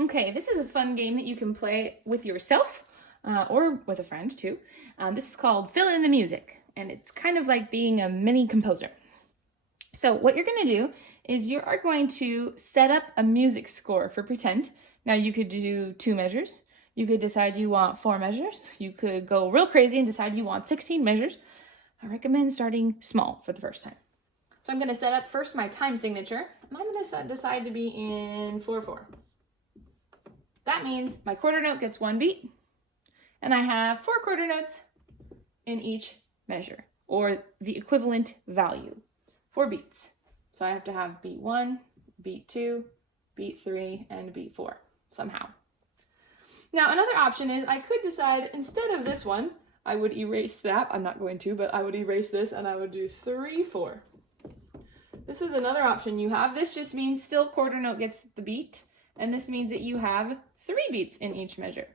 Okay, this is a fun game that you can play with yourself or with a friend too. This is called Fill in the Music, and it's kind of like being a mini composer. So what you're going to do is you are going to set up a music score for pretend. Now you could do 2 measures. You could decide you want 4 measures. You could go real crazy and decide you want 16 measures. I recommend starting small for the first time. So I'm going to set up first my time signature, and I'm going to decide to be in 4/4. That means my quarter note gets 1 beat, and I have 4 quarter notes in each measure, or the equivalent value, 4 beats. So I have to have beat 1, beat 2, beat 3, and beat 4 somehow. Now another option is I could decide instead of this one, I would erase that. I'm not going to, but I would erase this and I would do 3/4. This is another option you have. This just means still quarter note gets the beat, and this means that you have 3 beats in each measure.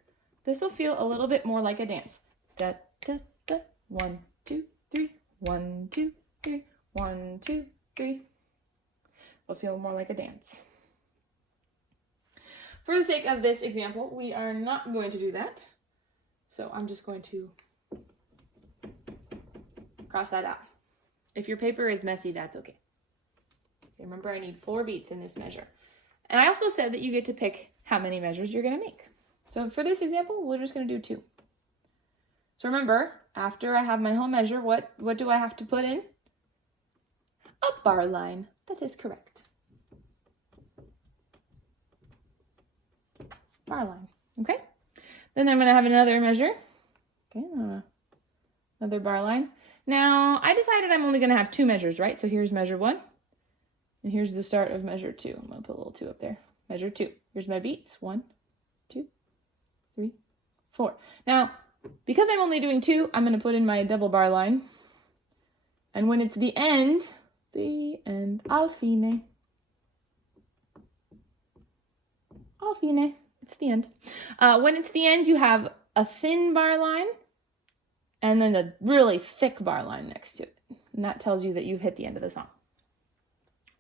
This will feel a little bit more like a dance. Da, da, da. 1, 2, 3. 1, 2, 3. 1, 2, 3. It'll feel more like a dance. For the sake of this example, we are not going to do that. So I'm just going to cross that out. If your paper is messy, that's okay. Remember, I need 4 beats in this measure. And I also said that you get to pick how many measures you're going to make. So for this example, we're just going to do 2. So remember, after I have my whole measure, what do I have to put in? A bar line. That is correct. Bar line. Okay? Then I'm going to have another measure. Okay, another bar line. Now, I decided I'm only going to have 2 measures, right? So here's measure 1. And here's the start of measure 2. I'm going to put a little 2 up there. Measure 2. Here's my beats. 1, 2, 3, 4. Now, because I'm only doing 2, I'm going to put in my double bar line. And when it's the end, al fine. Al fine. It's the end. When it's the end, you have a thin bar line and then a really thick bar line next to it. And that tells you that you've hit the end of the song.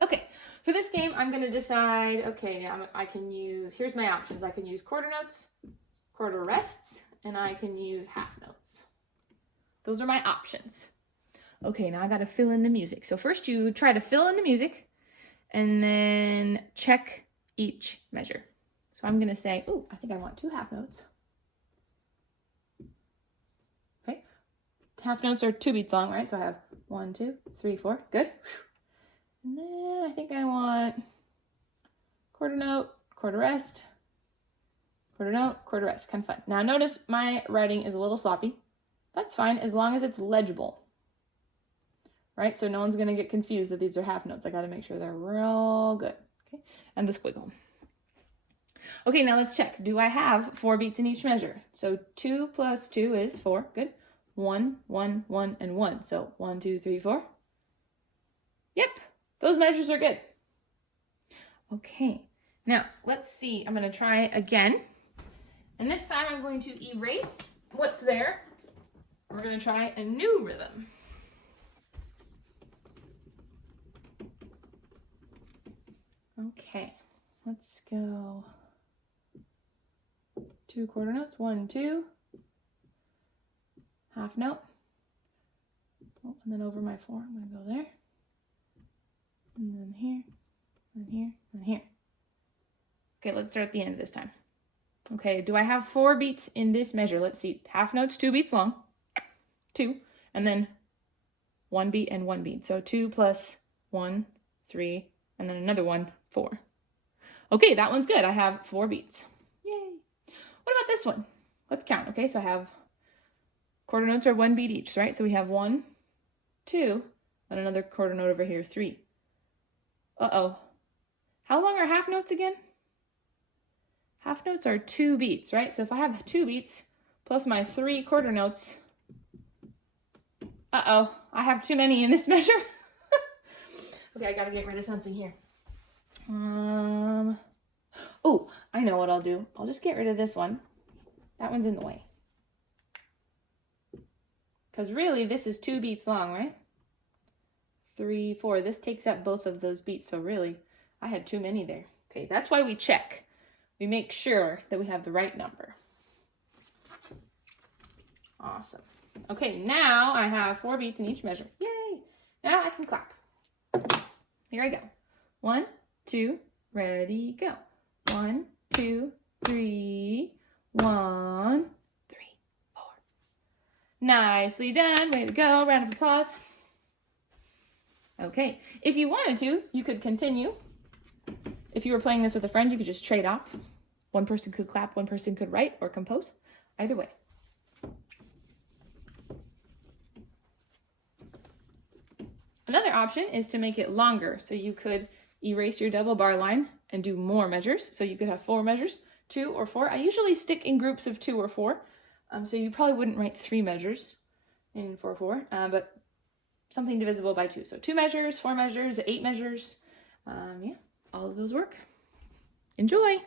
Okay, for this game, I'm going to decide, okay, I can use, here's my options. I can use quarter notes, quarter rests, and I can use half notes. Those are my options. Okay, now I got to fill in the music. So first you try to fill in the music and then check each measure. So I'm going to say, oh, I think I want 2 half notes. Okay, half notes are 2 beats long, right? So I have 1, 2, 3, 4. Good. And then I think I want quarter note, quarter rest, quarter note, quarter rest. Kind of fun. Now notice my writing is a little sloppy. That's fine as long as it's legible. Right? So no one's going to get confused that these are half notes. I got to make sure they're real good. Okay? And the squiggle. Okay, now let's check. Do I have 4 beats in each measure? So 2 plus 2 is 4. Good. 1, 1, 1, and 1. So 1, 2, 3, 4. Yep. Those measures are good. Okay, now let's see. I'm going to try again. And this time I'm going to erase what's there. We're going to try a new rhythm. Okay, let's go 2 quarter notes. 1, 2. Half note. Oh, and then over my 4, I'm going to go there. And then here, and here, and here. Okay, let's start at the end this time. Okay, do I have 4 beats in this measure? Let's see. Half notes, 2 beats long. 2. And then 1 beat and 1 beat. So 2 plus 1, 3, and then another 1, 4. Okay, that one's good. I have 4 beats. Yay. What about this one? Let's count. Okay, so I have quarter notes are 1 beat each, right? So we have 1, 2, and another quarter note over here, 3. Uh-oh. How long are half notes again? Half notes are 2 beats, right? So if I have 2 beats plus my 3 quarter notes, uh-oh, I have too many in this measure. Okay, I gotta get rid of something here. Oh, I know what I'll do. I'll just get rid of this one. That one's in the way. Because really, this is 2 beats long, right? 3, 4. This takes up both of those beats, so really, I had too many there. Okay, that's why we check. we make sure that we have the right number. Awesome. Okay, now I have 4 beats in each measure. Yay! Now I can clap. Here I go. 1, 2, ready, go. 1, 2, 3, 1, 3, 4. Nicely done. Way to go. Round of applause. Okay, if you wanted to, you could continue. If you were playing this with a friend, you could just trade off. One person could clap, one person could write or compose. Either way. Another option is to make it longer. So you could erase your double bar line and do more measures. So you could have 4 measures, 2 or 4. I usually stick in groups of 2 or 4. So you probably wouldn't write 3 measures in 4/4, but something divisible by 2. So 2 measures, 4 measures, 8 measures. Yeah, all of those work. Enjoy!